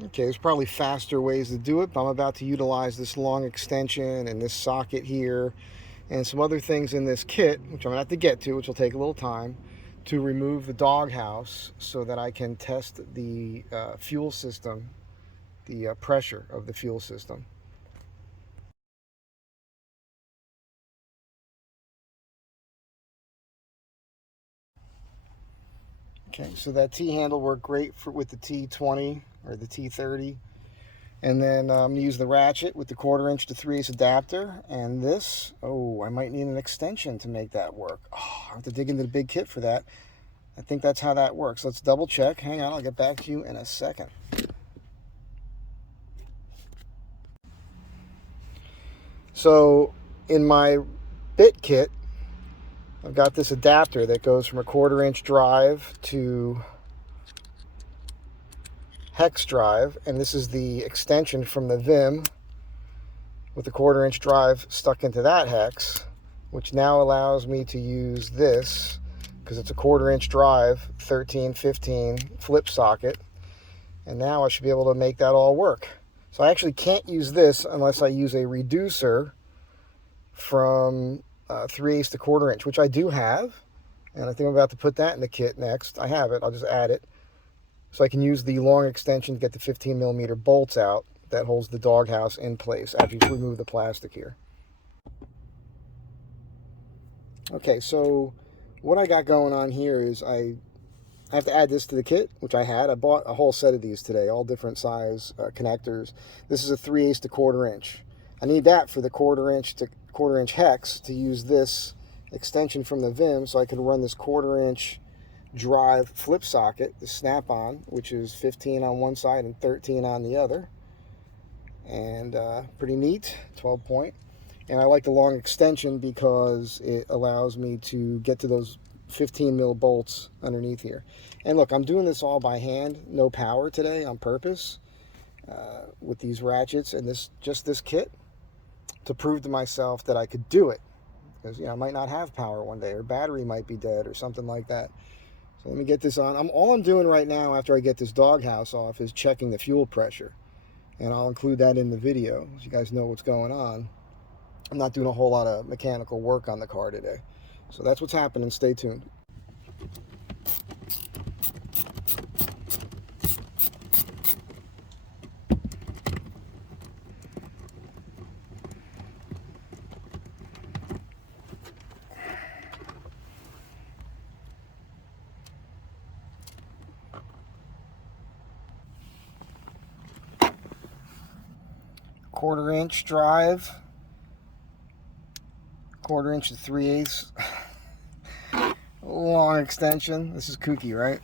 Okay, there's probably faster ways to do it, but I'm about to utilize this long extension and this socket here and some other things in this kit, which I'm going to have to get to, which will take a little time, to remove the doghouse so that I can test the fuel system, the pressure of the fuel system. Okay, so that T-handle worked great with the T20 or the T30. And then I'm going to use the ratchet with the 1/4" to 3/8 adapter. And this, oh, I might need an extension to make that work. Oh, I have to dig into the big kit for that. I think that's how that works. Let's double check. Hang on, I'll get back to you in a second. So in my bit kit, I've got this adapter that goes from a 1/4" drive to hex drive, and this is the extension from the Vim with the 1/4" drive stuck into that hex, which now allows me to use this because it's a 1/4" drive, 13-15 flip socket, and now I should be able to make that all work. So I actually can't use this unless I use a reducer from 3/8 to 1/4", which I do have, and I think I'm about to put that in the kit next. I have it, I'll just add it. So I can use the long extension to get the 15mm bolts out that holds the doghouse in place after you remove the plastic here. Okay, so what I got going on here is I have to add this to the kit, which I had. I bought a whole set of these today, all different size connectors. This is a 3/8 to 1/4". I need that for the 1/4" to 1/4" hex to use this extension from the Vim so I can run this 1/4" drive flip socket, the snap-on, which is 15 on one side and 13 on the other. And pretty neat, 12 point. And I like the long extension because it allows me to get to those 15mm bolts underneath here. And look, I'm doing this all by hand, no power today on purpose, with these ratchets and this kit to prove to myself that I could do it. Because I might not have power one day, or battery might be dead or something like that. So let me get this on. All I'm doing right now after I get this doghouse off is checking the fuel pressure. And I'll include that in the video so you guys know what's going on. I'm not doing a whole lot of mechanical work on the car today. So that's what's happening. Stay tuned. Quarter-inch drive, 1/4" to 3/8 long extension. This is kooky, right?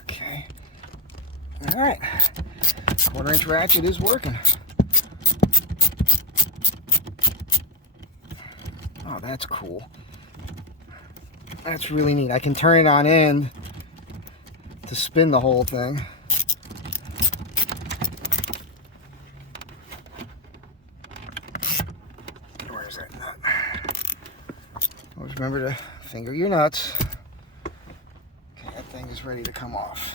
Okay. All right. 1/4" ratchet is working. Oh, that's cool. That's really neat. I can turn it on end to spin the whole thing. Where's that nut? Always remember to finger your nuts. Okay, that thing is ready to come off.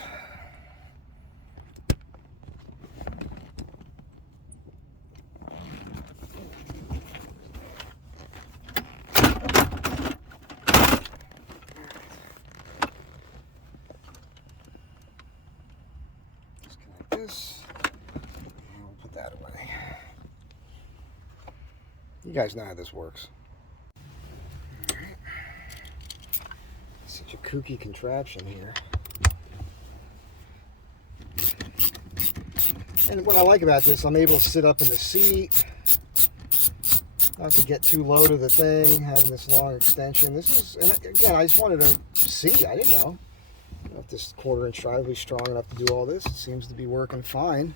This, and we'll put that away. You guys know how this works. All right. Such a kooky contraption here. And what I like about this, I'm able to sit up in the seat, not to get too low to the thing, having this long extension. This is, and again, I just wanted to see. I didn't know if this 1/4" drive was strong enough to do all this. It seems to be working fine.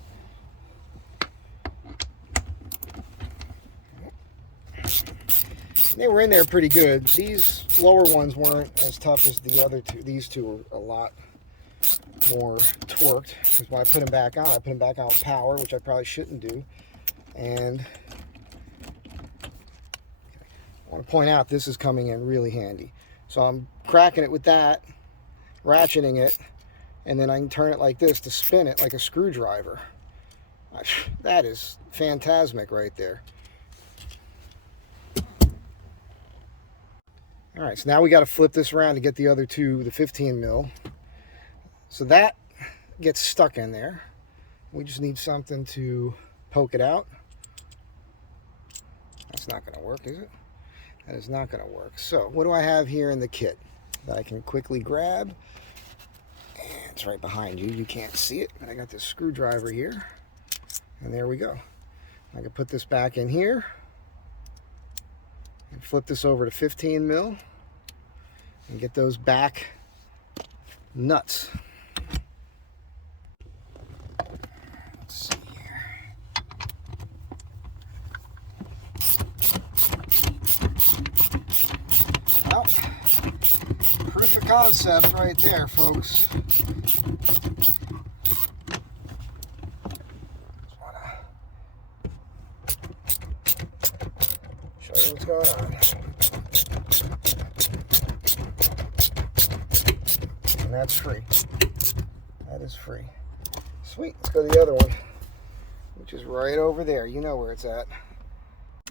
They were in there pretty good. These lower ones weren't as tough as the other two. These two were a lot more torqued, because when I put them back on, I put them back on power, which I probably shouldn't do. And I want to point out this is coming in really handy. So I'm cracking it with that, ratcheting it, and then I can turn it like this to spin it like a screwdriver. That is phantasmic right there. All right, so now we got to flip this around to get the other two, the 15 mil. So that gets stuck in there. We just need something to poke it out. That's not going to work, is it? That is not going to work. So what do I have here in the kit that I can quickly grab? And it's right behind you. You can't see it. But I got this screwdriver here. And there we go. I can put this back in here and flip this over to 15 mil and get those back nuts. Let's see here. Well, proof of concept right there, folks. What's going on? And that's free. That is free. Sweet. Let's go to the other one, which is right over there. You know where it's at.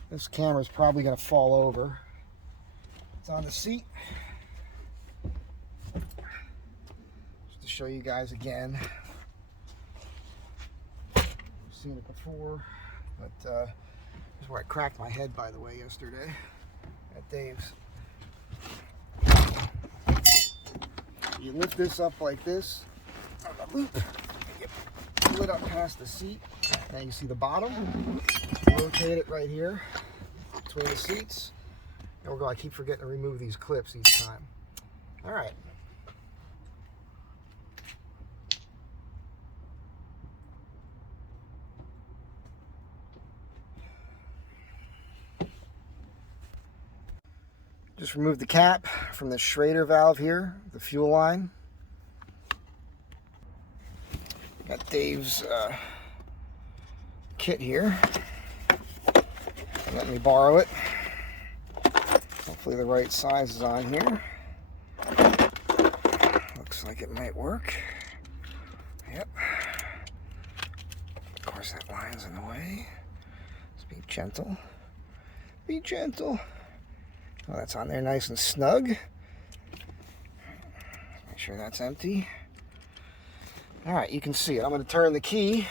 This camera's probably going to fall over. It's on the seat. Just to show you guys again. I've seen it before, but this is where I cracked my head, by the way, yesterday at Dave's. You lift this up like this on the loop. You pull it up past the seat. Now you see the bottom. Rotate it right here between the seats. There we go. I keep forgetting to remove these clips each time. All right. Just remove the cap from the Schrader valve here, the fuel line. Got Dave's kit here. Let me borrow it. Hopefully the right size is on here. Looks like it might work. Yep. Of course that line's in the way. Let's be gentle. Be gentle. Oh, that's on there nice and snug. Make sure that's empty. All right, you can see it. I'm going to turn the key.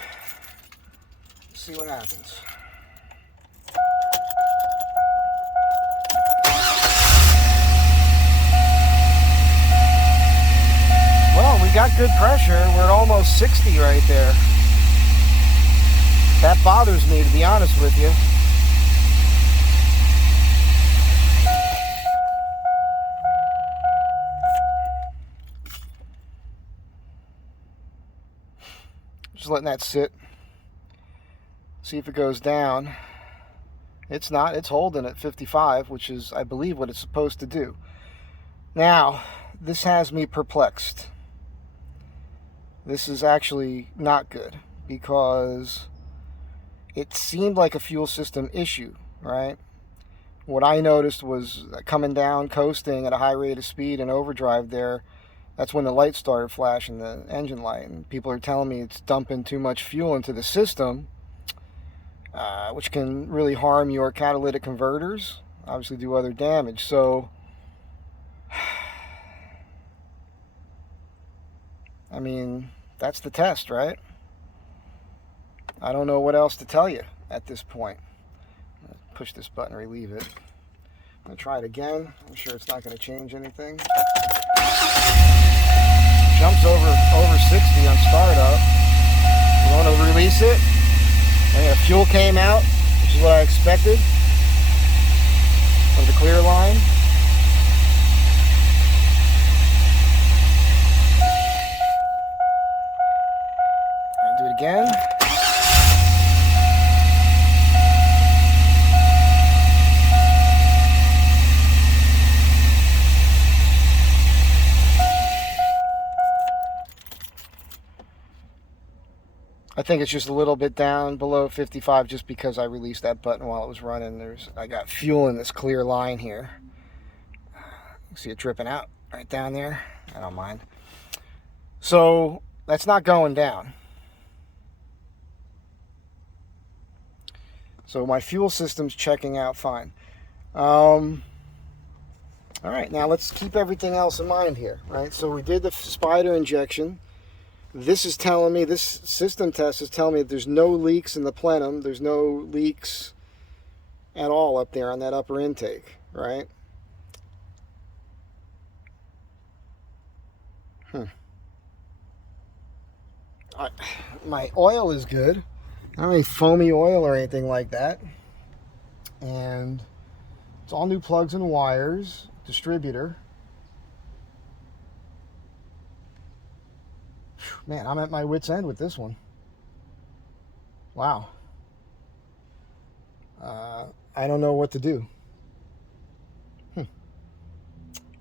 See what happens. Well, we got good pressure. We're at almost 60 right there. That bothers me, to be honest with you. Just letting that sit. See if it goes down. It's not. It's holding at 55, which is, I believe, what it's supposed to do. Now, this has me perplexed. This is actually not good because it seemed like a fuel system issue, right? What I noticed was coming down, coasting at a high rate of speed and overdrive there. That's when the light started flashing, the engine light. And people are telling me it's dumping too much fuel into the system, which can really harm your catalytic converters, obviously do other damage. So, I mean, that's the test, right? I don't know what else to tell you at this point. Push this button, relieve it. I'm going to try it again. I'm sure it's not going to change anything. Jumps over 60 on startup. You want to release it. And the fuel came out, which is what I expected of the clear line. I'll do it again. I think it's just a little bit down below 55 just because I released that button while it was running. I got fuel in this clear line here. You see it dripping out right down there. I don't mind. So that's not going down. So my fuel system's checking out fine. All right, now let's keep everything else in mind here, right? So we did the spider injection. This is telling me, this system test is telling me that there's no leaks in the plenum. There's no leaks at all up there on that upper intake, right? My oil is good. I don't have any foamy oil or anything like that. And it's all new plugs and wires, distributor. Man, I'm at my wit's end with this one. Wow. I don't know what to do.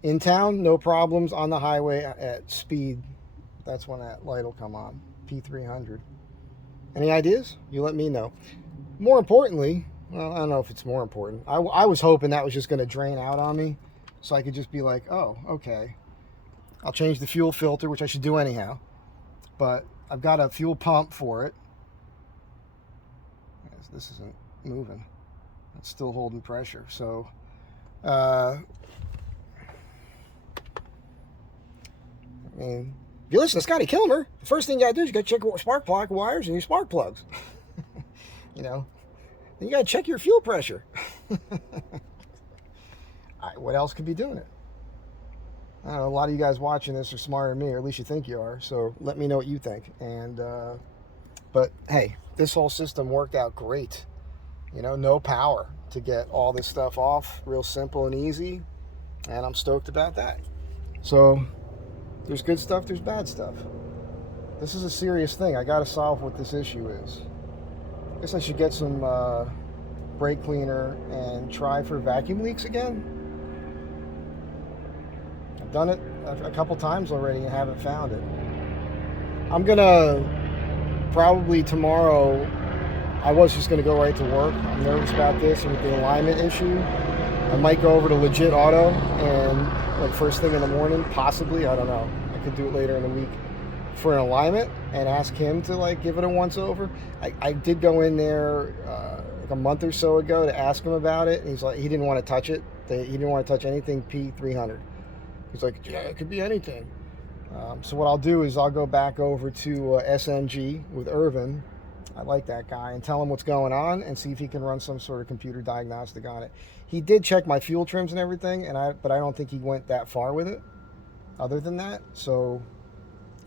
In town, no problems. On the highway at speed, that's when that light will come on. P300. Any ideas? You let me know. More importantly, well, I don't know if it's more important. I was hoping that was just going to drain out on me, so I could just be like, oh, okay. I'll change the fuel filter, which I should do anyhow. But I've got a fuel pump for it. This isn't moving. It's still holding pressure. So, I mean, if you listen to Scotty Kilmer, the first thing you got to do is you got to check your spark plug wires and your spark plugs. You know, then you got to check your fuel pressure. All right, what else could be doing it? I don't know, a lot of you guys watching this are smarter than me, or at least you think you are. So let me know what you think. And but hey, this whole system worked out great. You know, no power to get all this stuff off. Real simple and easy. And I'm stoked about that. So there's good stuff, there's bad stuff. This is a serious thing. I got to solve what this issue is. I guess I should get some brake cleaner and try for vacuum leaks again. I've done it a couple times already and haven't found it. I'm gonna probably tomorrow, I was just gonna go right to work. I'm nervous about this and with the alignment issue. I might go over to Legit Auto and like first thing in the morning, possibly, I don't know. I could do it later in the week for an alignment and ask him to like give it a once over. I did go in there like a month or so ago to ask him about it. And he's like, he didn't want to touch it. He didn't want to touch anything P300. He's like, yeah, it could be anything. So what I'll do is I'll go back over to SMG with Irvin. I like that guy, and tell him what's going on and see if he can run some sort of computer diagnostic on it. He did check my fuel trims and everything, but I don't think he went that far with it other than that. So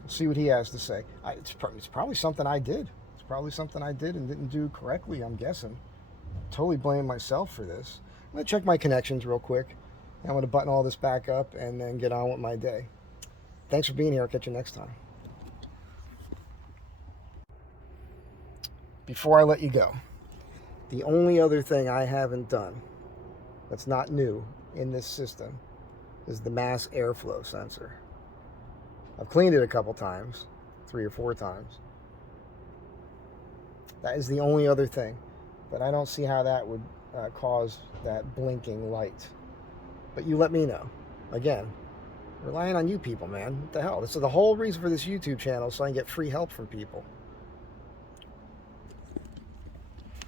we'll see what he has to say. It's probably something I did. It's probably something I did and didn't do correctly, I'm guessing. Totally blame myself for this. I'm going to check my connections real quick. I'm going to button all this back up and then get on with my day. Thanks for being here. I'll catch you next time. Before I let you go, the only other thing I haven't done that's not new in this system is the mass airflow sensor. I've cleaned it a couple times, 3 or 4 times. That is the only other thing, but I don't see how that would cause that blinking light. But you let me know. Again, relying on you people, man. What the hell? This is the whole reason for this YouTube channel, so I can get free help from people.